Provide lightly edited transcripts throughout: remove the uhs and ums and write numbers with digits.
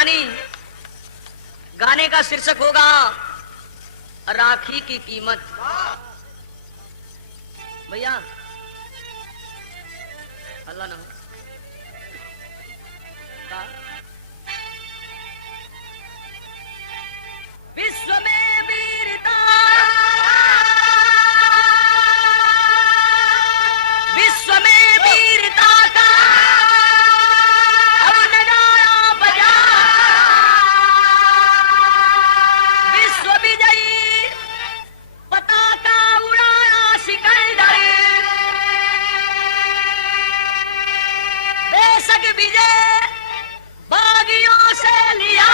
कहानी गाने का शीर्षक होगा राखी की कीमत। भैया अल्लाह ना विश्व में वीरता, विश्व में वीरता का अब नगारा बजा, विश्व विजयी पताका उड़ाया सिकंदर, बेशक विजय बागियों से लिया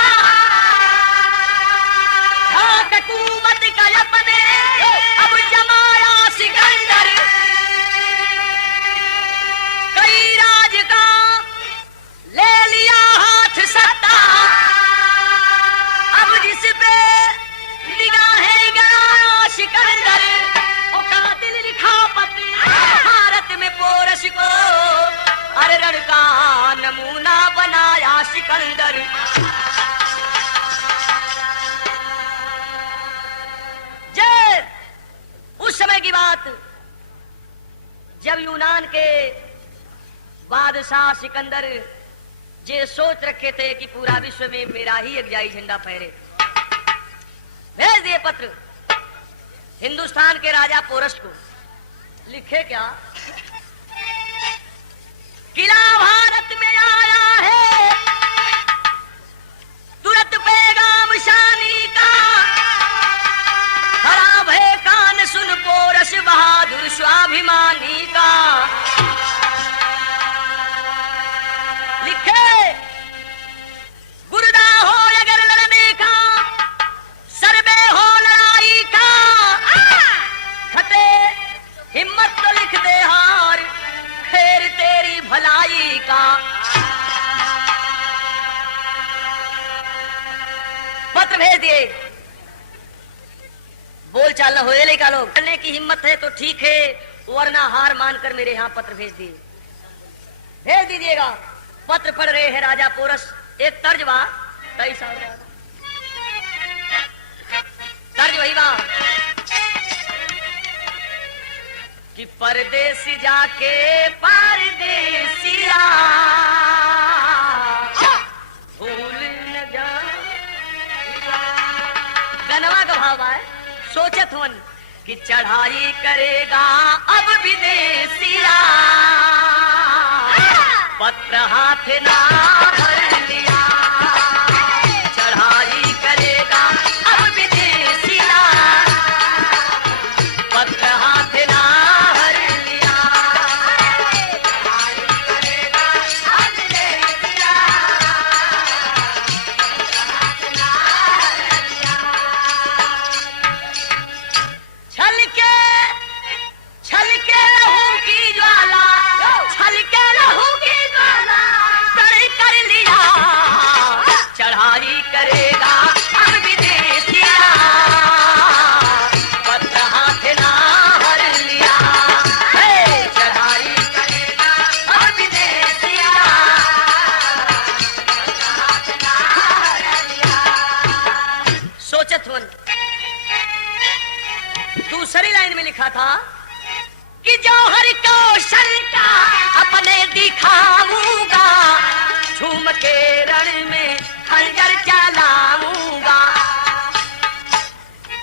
हुकूमत का अपने अब जमाया सिकंदर, कई राज का ले लिया हाथ सत्ता, अब जिस पे निगाहें गया सिकंदर, ओ कातिल लिखा पत्र भारत में पोरस को, अरे रण का नमूना बनाया सिकंदर। उस समय की बात जब यूनान के बादशाह सिकंदर ये सोच रखे थे कि पूरा विश्व में मेरा ही एक जाई झंडा फहरे, भेज दिए पत्र हिंदुस्तान के राजा पोरस को। लिखे क्या, किला भारत में आया है तुरंत पैगाम शानी का, खराब है कान सुन पोरस बहादुर स्वाभिमानी का। लिखे गुर्दा हो अगर लड़ने का, सर में हो लड़ाई का, खते हिम्मत तो लिख दे हार खैर तेरी भलाई का। पत्र भेज दिए, बोल चाल न होए लेका लोग, चलने की हिम्मत है तो ठीक है, वरना हार मानकर मेरे यहाँ पत्र भेज दिए, भेज दीजिएगा। पत्र पढ़ रहे हैं राजा पोरस, एक तर्ज बा, तर्ज वही बा कि परदेसी जाके परदेसिया भूल न जा। गनवा का भाव है, सोचत हुन कि चढ़ाई करेगा अब विदेशिया, पत्र हाथ ना भर लिया, चढ़ाई करेगा अब विदेशिया, पत्र हाथ ना भर लिया, चढ़ाई करेगा अब विदेशिया, पत्र हाथ ना भर लिया। छलके लहू की ज्वाला, छलके लहू की ज्वाला कर लिया, चढ़ाई करेगा अब विदेशिया, पत्र हाथ ना भर लिया, चढ़ाई करेगा अब विदेशिया, पत्र हाथ ना भर लिया। सोचत हुन दूसरी लाइन में लिखा था कि जौहर कौशल का अपने दिखाऊंगा, झूम के रण में खंजर चलाऊंगा,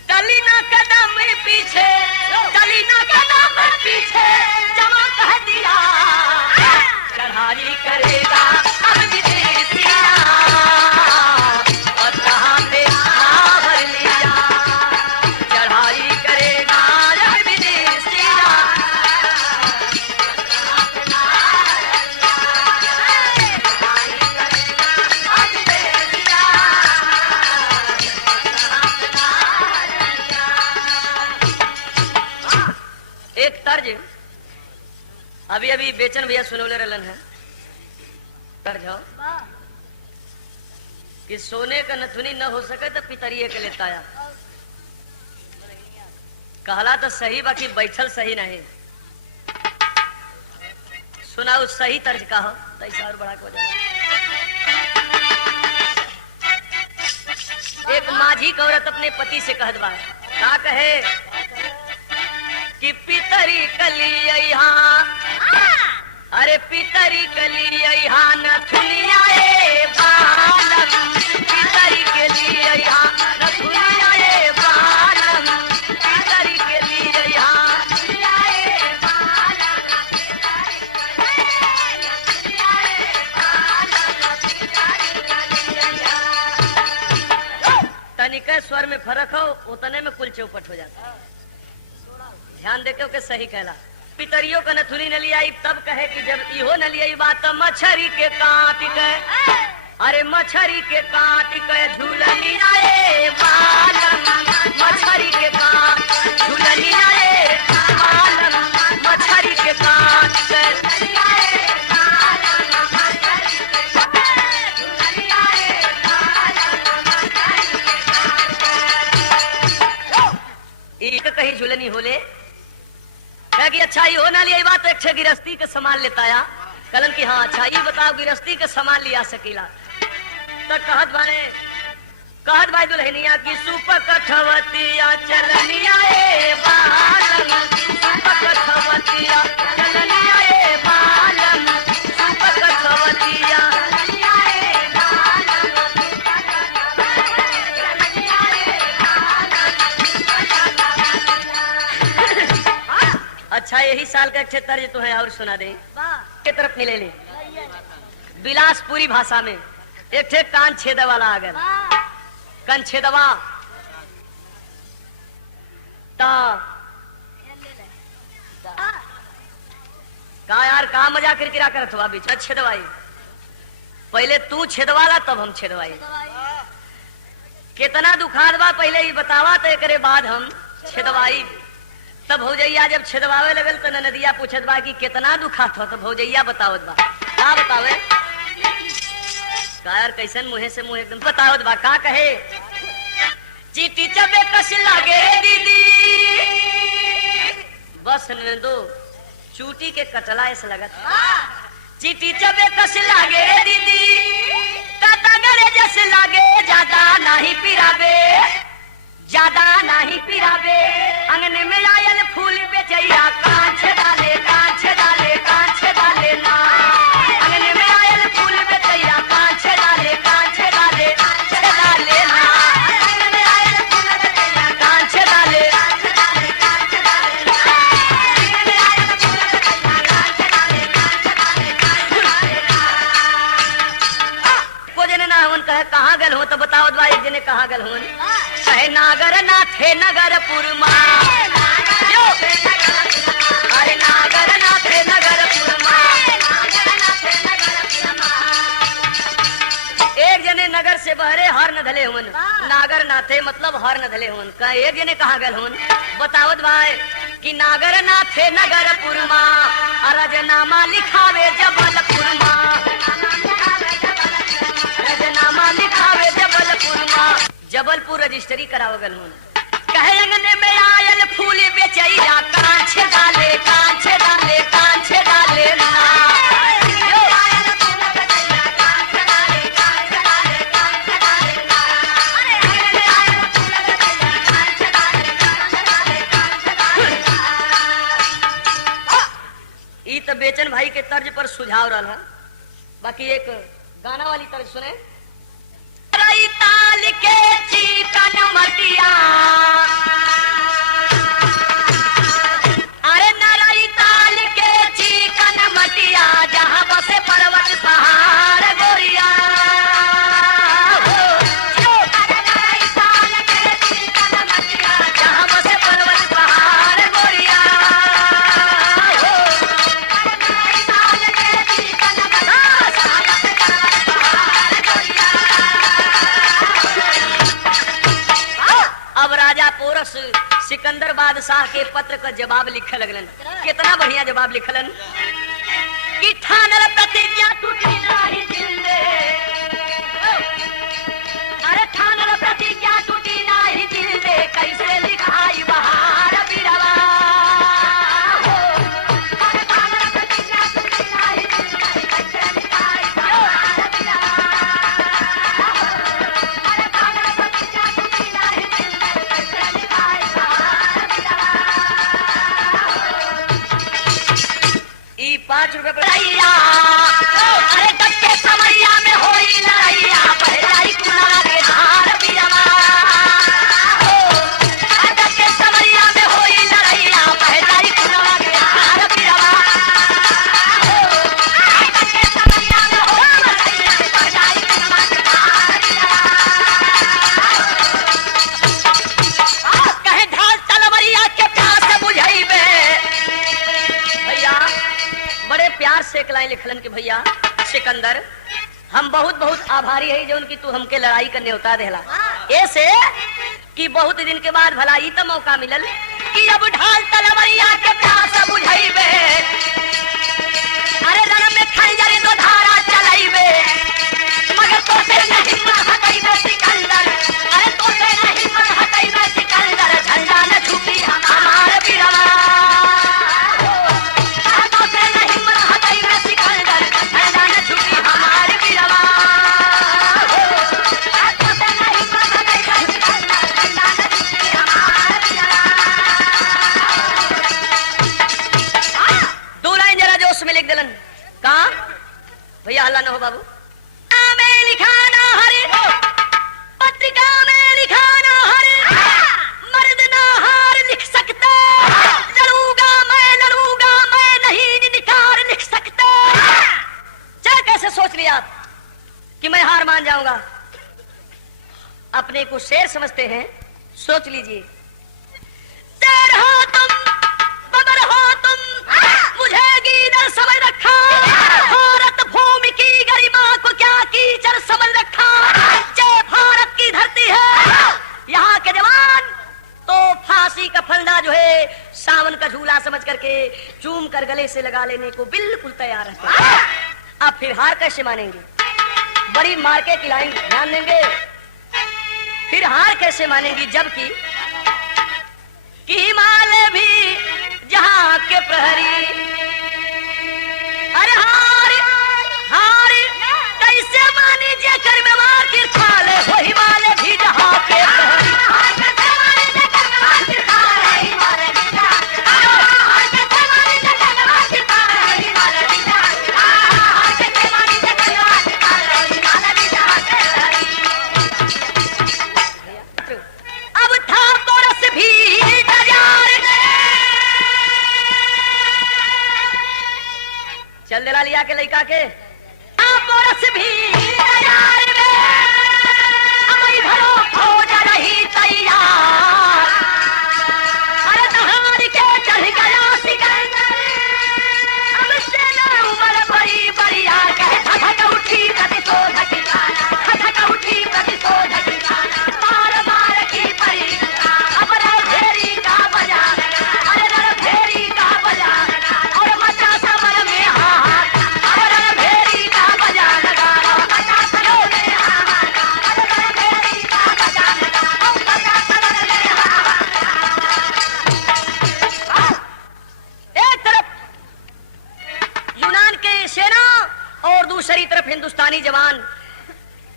चली ना कदम पीछे, चली ना कदम पीछे, जमा कह दिया, चढ़ाई करेगा अब विदेशिया, और कहाँ पे भर लिया, चढ़ाई करेगा अब विदेशिया। एक तर्ज अभी अभी बेचन भैया सुनौले रलन है, तर्ज हो कि सोने का नथुनी न हो सके तो पितरिये के लेता आया, कहला तो सही बाकी बैठल सही नहीं। सुनाओ सही तर्ज का हो, तैसा और बड़ा को एक माझी की औरत अपने पति से कहत बा, का कहे कि पितरी कली यहाँ, अरे पितरी कली यहाँ न थुनिया ए बालम, पितरी के लिए यहाँ न थुनिया ए बालम, पितरी के लिए यहाँ तनिक स्वर में फर्क हो उतने में कुल चौपट हो जाता। ध्यान देके के सही कहला। पितरियों का नथुनी न लिया तब कहे कि जब इहो न लिया बात मछरी के काट के, अरे मछरी के काट के झूलनिया ए बालम, मछरी के काट झूलनिया ए बालम, मछरी के काट के कहीं झूलनी होले कह कि अच्छा ही हो ना लिया बात एक गिरस्ती के सामान लेता या कलन की हाँ अच्छा ये बताओ गिरस्ती के सामान लिया सकीला तो कहत भाई दुल्हनिया की सुप कठवतिया चलनिया ए बालम, सुप कठवतिया चलनिया ए बालम, सुप कठवतिया अच्छा यही साल का एक तर्ज तो है और सुना दे के तरफ मिले ले बिलासपुरी भाषा में एक ठे कान छेदा वाला आ गया कान छेदवा का यार का मजाक किरकिरा करत हुआ बीच छेदवाई पहले तू छेदवाला तब हम छेदवाई कितना दुखाद बा पहले ही बतावा तो एकरे बाद हम छेदवाई तब भौजैया जब छेदवावे लगल तो नदिया पूछत बा कि कितना दुखात हो तो भौजैया बतावत बा का बतावे यार कैसन मुहे से मुंह एकदम बतावत बा का कहे चीटी चबे कस लागे दीदी बस न दो चूटी के कटला ऐसा लगत चीटी चबे कस लागे दीदी काता गरे जस लागे ज्यादा नहीं पिराबे ज्यादा नहीं पिराबे अंगने में आयल फूल बेचैया कांच डाले ना अंगने में आयल फूल बेचैया कांच डाले ना अंगने में आयल फूल बेचैया कांच डाले को जने ना हुन कहे कहाँ गल हो तो बताओ दवा एक जने कहाँ गल हुन कहे नागर नाथे नगरपुर मां अरे नागर नाथे नगरपुर मां एक जने नगर से बहरे हर न धले हुन नागर नाथे मतलब हर न धले हुन का एक जने कहाँ गल हुन बतावत भाई कि नागर नाथे नगरपुर मां रजनामा लिखावे जबलपुर मां रजनामा लिखावे जबलपुर मां जबलपुर रजिस्ट्री करावगल हुन कहे अंगने में आयल फूल बेचैया कांच डाले ना ई तो बेचन भाई के तर्ज पर सुझाव रहा बाकी एक गाना वाली तर्ज सुने ताल के चीकन मटिया अरे नरई ताल के चीकन मटिया जहाँ बसे पर्वत पहाड़ गोरिया जहाँ बसे पर्वत पहाड़ गोरिया अब राजा पोरस सिकंदर बादशाह के पत्र का जवाब लिखे लगलन कितना बढ़िया जवाब लिखलन कि ठानल प्रतिज्ञा टूटी नाही दिल दे अरे ठानल प्रतिज्ञा टूटी नाही दिल दे कैसे लिखाई बहार बिरवा अरे ठानल प्रतिज्ञा टूटी नाही दिल दे कैसे लिखाई बहार बिरवा अरे ठानल प्रतिज्ञा सिकंदर, हम बहुत बहुत आभारी है जो उनकी तू हमके लड़ाई करने होता देला। ऐसे कि बहुत दिन के बाद भला ई तो मौका मिलल कि अब ढाल तलवरिया के प्यास बुझाइबे, अरे रण में खंजर दो धारा चलाइबे, मगर तो से नहीं हिम्मत हटाइबे सिकंदर, अरे तो से नहीं हिम्मत हटाइबे सिकंदर, झंडा न छुपी हमारे बिरवा, तो से नहीं हिम्मत हटाइबे सिकंदर, झंडा न छुपी हमारे बिरवा, तो से नहीं हिम्मत हटाइबे सिकंदर, झंडा न छुपी हमारे बिरवा। दो लाइन जरा जोश में लिख देलन का भैया, हल्ला न हो बाबू। में लिखा ना हरे, पत्रिका में लिखा ना हरे, मर्द ना हार लिख सकते, लड़ूंगा मैं नहीं निकार लिख सकते। क्या कैसे सोच लिया आप कि मैं हार मान जाऊंगा? अपने को शेर समझते हैं, सोच लीजिए। शेर हो तुम, बबर हो तुम, मुझे गीदड़ समझ रखा, भारत भूमि की गरिमा को क्या कीचड़ समझ रखा, जय भारत की धरती है यहाँ के जवान तो फांसी का फंदा जो है सावन का झूला समझ करके चूम कर गले से लगा लेने को बिल्कुल तैयार रहते हैं। अब फिर हार कैसे मानेंगे? बड़ी मार्के की लाइन ध्यान देंगे, फिर हार कैसे मानेंगी? जबकि कि हिमालय भी जहाँ के प्रहरी, अरे हार हार कैसे मानी जे कर में मार के खाले, वो हिमालय भी जहाँ के प्रहरी, अब था बरस भी चल दिला लिया के लड़का के, अब बरस भी तैयार में, अमई भरो फौज रही तैयार, अरे दहाड़ के चढ़ गया सिकंदर, अब से न उमर बड़ी बड़िया कहे धधक उठी प्रतिशोध ठिकाना, धधक उठी प्रतिशोध ठिकाना, बार बार की परी अब रणभेरी का बजा, अरे रणभेरी का बजा, और मचा समर में हाहाकार, अब रणभेरी का बजा नगाड़ा, मचा समर में हाहाकार, अब रणभेरी का बजा नगाड़ा, मचा समर में हाहाकार। एक तरफ यूनान के सेना और दूसरी तरफ हिंदुस्तानी जवान,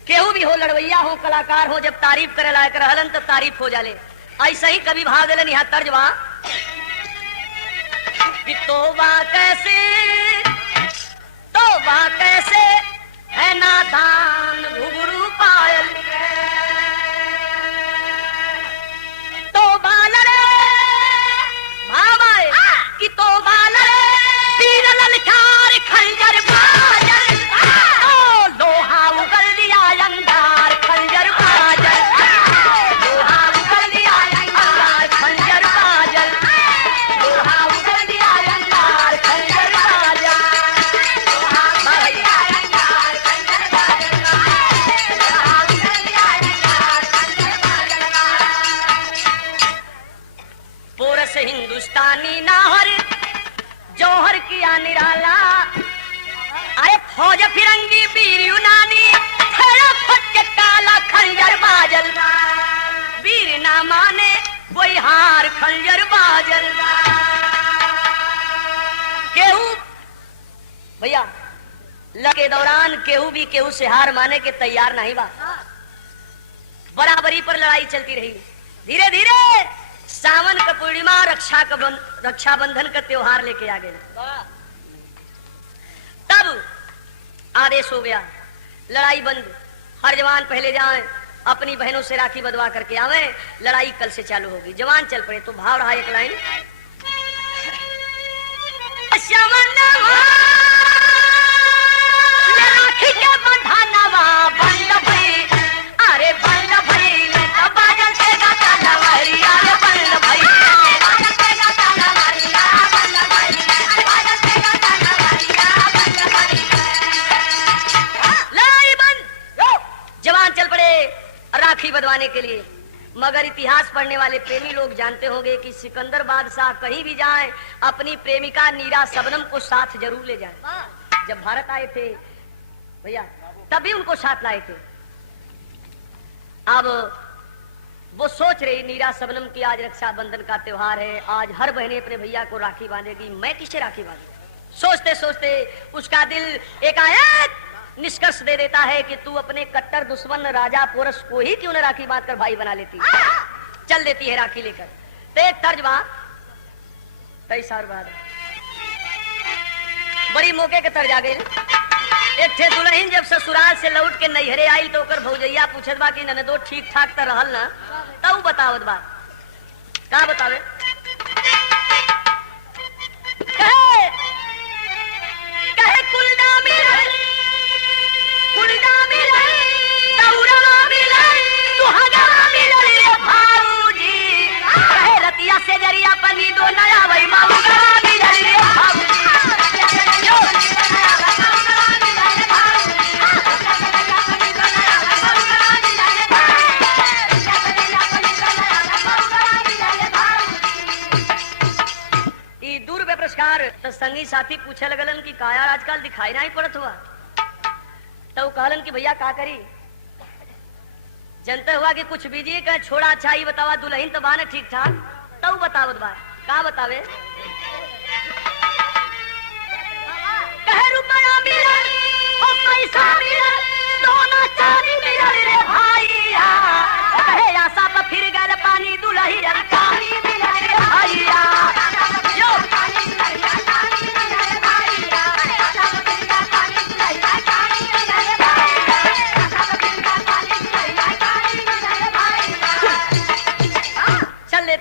केहू भी हो, लड़वैया हो, कलाकार हो, जब तारीफ करे लायक रहलन तब तारीफ हो जाले। ऐसा ही कभी भाव दिलन यहाँ तर्जवा कि तोबा कैसे है नादान घुघरू पायल, तोबा लड़े भावाए कि तोबा लड़े तीर ललकार खंजर बाजर, ओ लोहा उगल दिया अंगार खंजर बाजर, लोहा उगल दिया अंगार खंजर बाजर, लोहा उगल दिया अंगार खंजर बाजर, लोहा उगल दिया अंगार खंजर बाजर, लोहा उगल दिया अंगार खंजर बाजर। पोरस हिंदुस्तानी नाहर जौहर किया निराला, अरे फौज फिरंगी वीर यूनानी, थेड़ा फट काला खंजर बाजल, वीर ना माने कोई हार खंजर बाजल। केहू भैया लगे दौरान केहू भी केहू से हार माने के तैयार नहीं बा, बराबरी पर लड़ाई चलती रही। धीरे धीरे सावन का पूर्णिमा रक्षाबंधन का त्योहार लेके आ गए। तब आदेश हो गया लड़ाई बंद, हर जवान पहले जाए अपनी बहनों से राखी बंधवा करके आवे, लड़ाई कल से चालू होगी। जवान चल पड़े तो भाव रहा एक लाइन, राखी के बंधानवा बंद भई, अरे बंद भई बाजल से गाता नवरिया, बंद भई बाजल से गाता नवरिया, बंद भई बाजल से गाता नवरिया, बंद भई। पाने के लिए। मगर इतिहास पढ़ने वाले प्रेमी लोग जानते होंगे कि सिकंदर बादशाह कहीं भी जाएं अपनी प्रेमिका नीरा शबनम को साथ जरूर ले जाएं। जब भारत आए थे भैया तभी उनको साथ लाए थे। अब वो सोच रही नीरा शबनम की आज रक्षाबंधन का त्योहार है, आज हर बहने अपने भैया को राखी बांधेगी, मैं किसे राखी बांधू। सोचते सोचते उसका दिल एकाएक निष्कर्ष दे देता है कि तू अपने कट्टर दुश्मन राजा पोरस को ही क्यों न राखी बांधकर भाई बना लेती। चल देती है राखी लेकर। तो एक तर्ज बात 23 साल बाद बड़ी मौके के तर्ज आ गई। एक थे दुल्हन जब ससुराल से लौट के नैहरे आई तो ओकर भौजैया पूछत बा कि ननदो ठीक ठाक त रहल ना, तब बतावत बा का बतावे। कहे कहे कुलदा मिलल कुलदा मिलल दौरा मिलल सुहागा मिलल रे भाऊजी। कहे रतिया से जरिया पनी दो नया वही माऊगा मिलल रे भाऊजी। तो संगी साथी पूछे लगलन कि का यार आजकल दिखाई नहीं पड़त हुआ। तो कहलन कि भैया का करी, जनते हुआ कि कुछ बीजिए कहे छोड़ा अच्छा ही बतावा दुल्हन तो बाने ठीक ठाक। तब बतावत बा का बतावे। कहे रुपया मिलल और पैसा मिलल सोना चांदी मिलल रे भाईया। कहे आशा पर फिर गए पानी दुल्ही रकानी मिलल रे भाईया।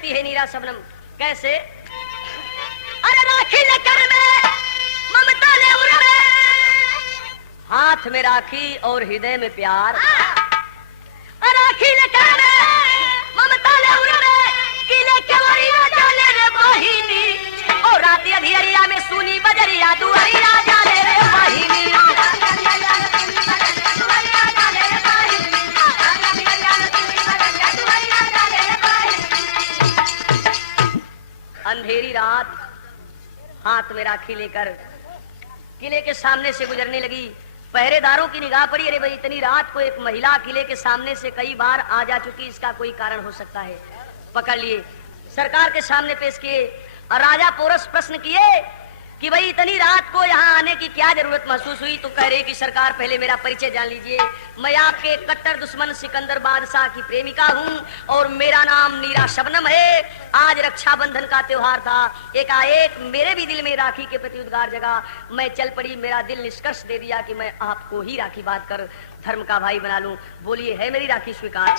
है नीरा शबनम कैसे। अरे राखी लेकर में ममता ले उड़े, हाथ में राखी और हृदय में प्यार। राखी लेकर में ममता ले उड़े किले के वरिया जाने रे बहिनी। और रात अधिरिया में सुनी बजरिया दुआरिया जाने रे बहिनी। अंधेरी रात हाथ में राखी लेकर किले के सामने से गुजरने लगी। पहरेदारों की निगाह पड़ी, अरे भाई इतनी रात को एक महिला किले के सामने से कई बार आ जा चुकी, इसका कोई कारण हो सकता है। पकड़ लिए, सरकार के सामने पेश किए और राजा पोरस प्रश्न किए कि भाई इतनी रात को यहाँ आने की क्या जरूरत महसूस हुई। तो कह रहे कि सरकार पहले मेरा परिचय जान लीजिए, मैं आपके कट्टर दुश्मन सिकंदर बादशाह की प्रेमिका हूँ और मेरा नाम नीरा शबनम है। आज रक्षाबंधन का त्योहार था, एकाएक मेरे भी दिल में राखी के प्रति उद्गार जगा। मैं चल पड़ी, मेरा दिल निष्कर्ष दे दिया कि मैं आपको ही राखी बांध कर धर्म का भाई बना लूं। बोलिए है मेरी राखी स्वीकार।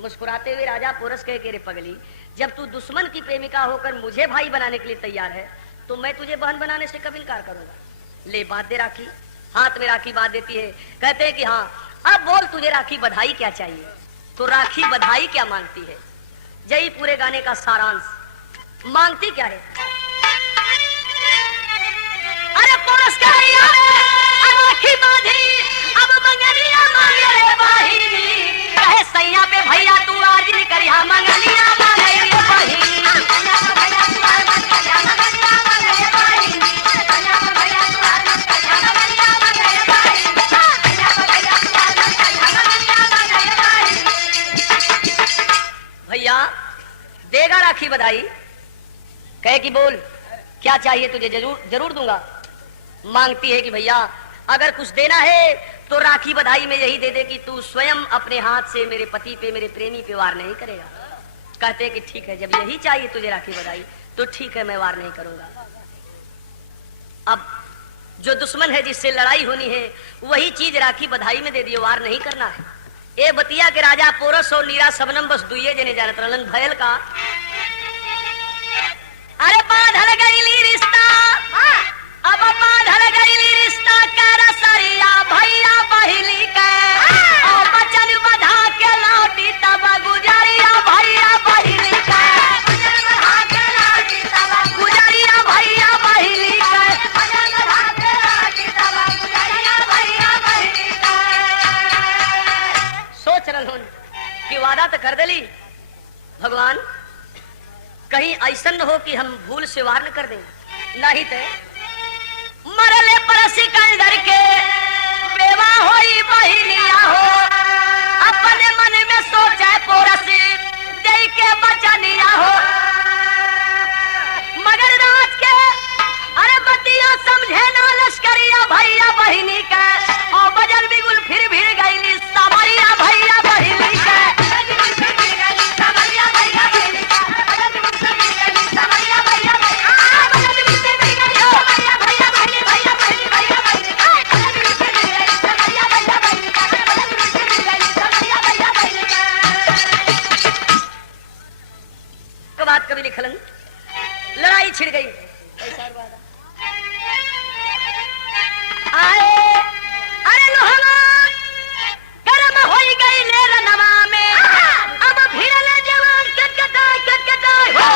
मुस्कुराते हुए राजा पोरस कहे कि रे पगली, जब तू दुश्मन की प्रेमिका होकर मुझे भाई बनाने के लिए तैयार है तो मैं तुझे बहन बनाने से कब इनकार करूंगा। ले बांध दे राखी। हाथ में राखी बांध देती है। कहते हैं कि हाँ अब बोल तुझे राखी बधाई क्या चाहिए। तो राखी बधाई क्या मांगती है, यही पूरे गाने का सारांश। मांगती क्या है। अरे पोरस राखी बांधी अब मंगलिया मांगे रे बहिनी। कहे सैया पे भैया तू आज करिया मंगलिया मांगे रे बहिनी। भैया देगा राखी बधाई। कहे कि बोल क्या चाहिए तुझे, जरूर दूंगा। मांगती है कि भैया अगर कुछ देना है तो राखी बधाई में यही दे दे कि तू स्वयं अपने हाथ से मेरे पति पे, मेरे प्रेमी पे वार नहीं करेगा। कहते हैं कि ठीक है, जब यही चाहिए तुझे राखी बधाई तो ठीक है, मैं वार नहीं करूंगा। अब जो दुश्मन है जिससे लड़ाई होनी है वही चीज राखी बधाई में दे दियो, वार नहीं करना है। ए बतिया के राजा पोरस और नीरा शबनम बस दुइये जने जानत रहलन भयल का। अरे बांधल गईली रिश्ता, अब बांधल गईली रिश्ता कर सरिया भैया बहिली के। और बचन बधा के लौटी तब गुजरिया भैया बहिली के। गुजरिया भैया बहिली के। सोच रहन कि वार कहीं ऐसा न हो कि हम भूल से वार न कर दें। नहीं तो मरले पर सिकंदर के बेवा होई बहिनिया हो, अपने मन में सोचे पोरस दे के बचनिया हो, मगर रात के अरे बतिया समझे ना लश्करिया भैया बहिनी का, और बजल बिगुल फिर भिड़ गई सावरिया भैया बहिनी का। बात कभी लिखलन, लड़ाई छिड़ गई। आए अरे लोहवा गरम होई गई ले रनवा में, अब भिड़ले जवान कटकटाई हो,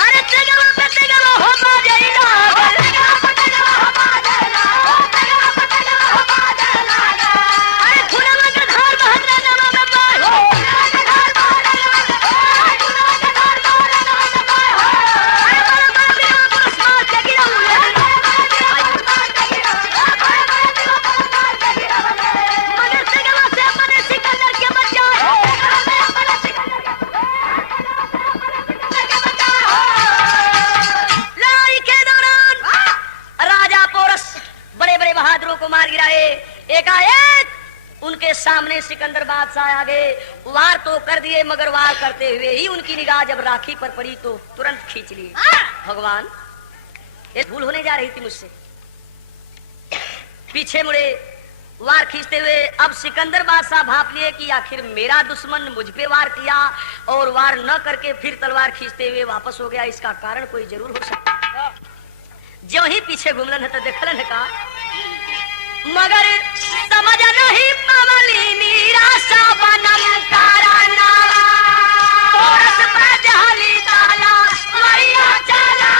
अरे तेगवा पे तेगवा हो बाजई लागल, अरे खुलवा के धार बहत रनवा में बाय हो, उनके सामने सिकंदर बादशाह आगे वार तो कर दिए, मगर वार करते हुए ही उनकी निगाह जब राखी पर पड़ी तो तुरंत खींच ली। भगवान, ये भूल होने जा रही थी मुझसे। पीछे मुड़े वार खींचते हुए अब सिकंदर बादशाह भाप लिए कि आखिर मेरा दुश्मन मुझ पे वार किया और वार न करके फिर तलवार खींचते हुए वापस हो गया, इसका कारण कोई जरूर हो सकता। जो ही पीछे घूमलन है तो देखलन है का, मगर समझ नहीं पवली निराशा बनम कराना, पोरस पे जहली ताला वरिया चला,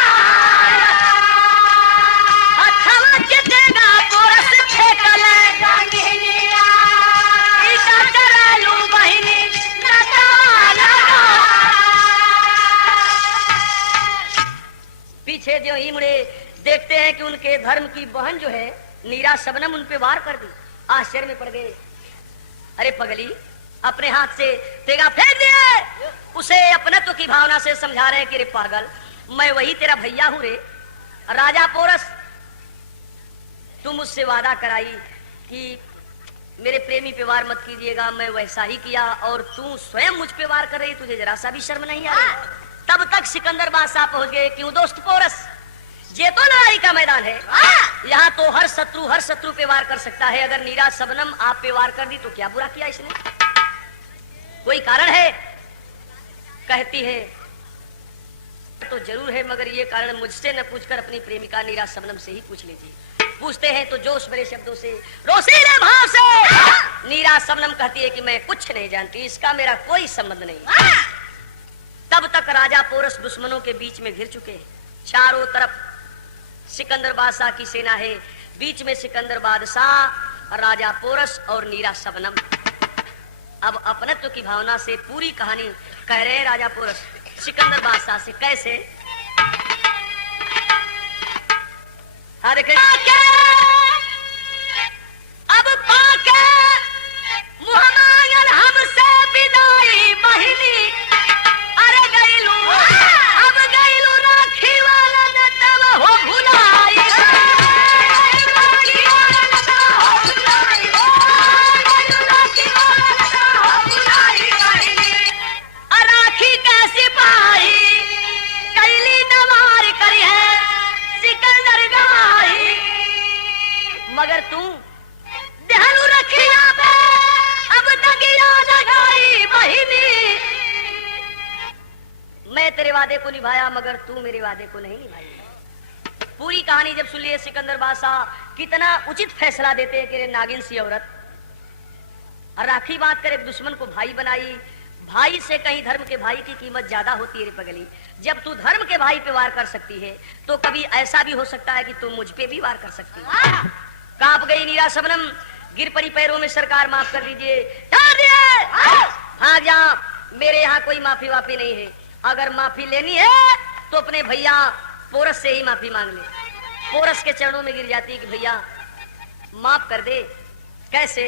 अथवा कितेगा पोरस फेंकल गंगिनिया, इका करलू बहिनी नताला। पीछे जो ही मुड़े देखते हैं कि उनके धर्म की बहन जो है नीरा शबनम उन पे वार कर दी। आश्चर्य में पड़ गए। अरे पगली, अपने हाथ से तेगा फेंक दिए। उसे अपनत्व की भावना से समझा रहे कि रे पागल, मैं वही तेरा भैया हूं रे, राजा पोरस। तुम मुझसे वादा कराई कि मेरे प्रेमी पे वार मत कीजिएगा, मैं वैसा ही किया और तू स्वयं मुझ पे वार कर रही, तुझे जरा सा भी शर्म नहीं आ रही? तब तक सिकंदर बादशाह पहुंच गए। क्यों दोस्त पोरस, ये तो लड़ाई का मैदान है, यहाँ तो हर शत्रु पे वार कर सकता है। अगर नीरा शबनम आप पे वार कर दी तो क्या बुरा किया इसने? कोई कारण है? कहती है तो जरूर है, मगर ये कारण मुझसे न पूछकर अपनी प्रेमिका नीरा शबनम से ही पूछ लीजिए। पूछते हैं तो जोश भरे शब्दों से, रोशीले भाव से नीरा शबनम कहती है कि मैं कुछ नहीं जानती, इसका मेरा कोई संबंध नहीं। तब तक राजा पोरस दुश्मनों के बीच में घिर चुके हैं। चारों तरफ सिकंदर बादशाह की सेना है, बीच में सिकंदर बादशाह, राजा पोरस और नीरा शबनम। अब अपनत्व की भावना से पूरी कहानी कह रहे हैं राजा पोरस सिकंदर बादशाह से। कैसे? अब पाके मुहम्मद हमसे विदाई बहिनी, अरे गईलू अब गईलू राखी वाला न तब हो भुलाई, राखी का सिपाही कैली नवार करी है सिकंदर गवाही, मगर तू देहलू रखिया पे अब तक याद लगाई बहिनी। मैं तेरे वादे को निभाया मगर तू मेरे वादे को नहीं निभाई। पूरी कहानी जब सुन लिए सिकंदर बादशाह कितना उचित फैसला देते हैं कि रे नागिन सी औरत राखी बांध कर एक दुश्मन को भाई बनाई। भाई से कहीं धर्म के भाई की कीमत ज्यादा होती है रे पगली। जब तू धर्म के भाई पे वार कर सकती है तो कभी ऐसा भी हो सकता है कि तू मुझ पे भी वार कर सकती है। कांप गई नीरा शबनम गिर पड़ी पैरों में, सरकार माफ कर दीजिए, छोड़ दिए, भाग जा, मेरे यहाँ कोई माफी वाफी नहीं है। अगर माफी लेनी है तो अपने भैया पोरस से ही माफी मांग ले। पोरस के चरणों में गिर जाती कि भैया माफ कर दे। कैसे?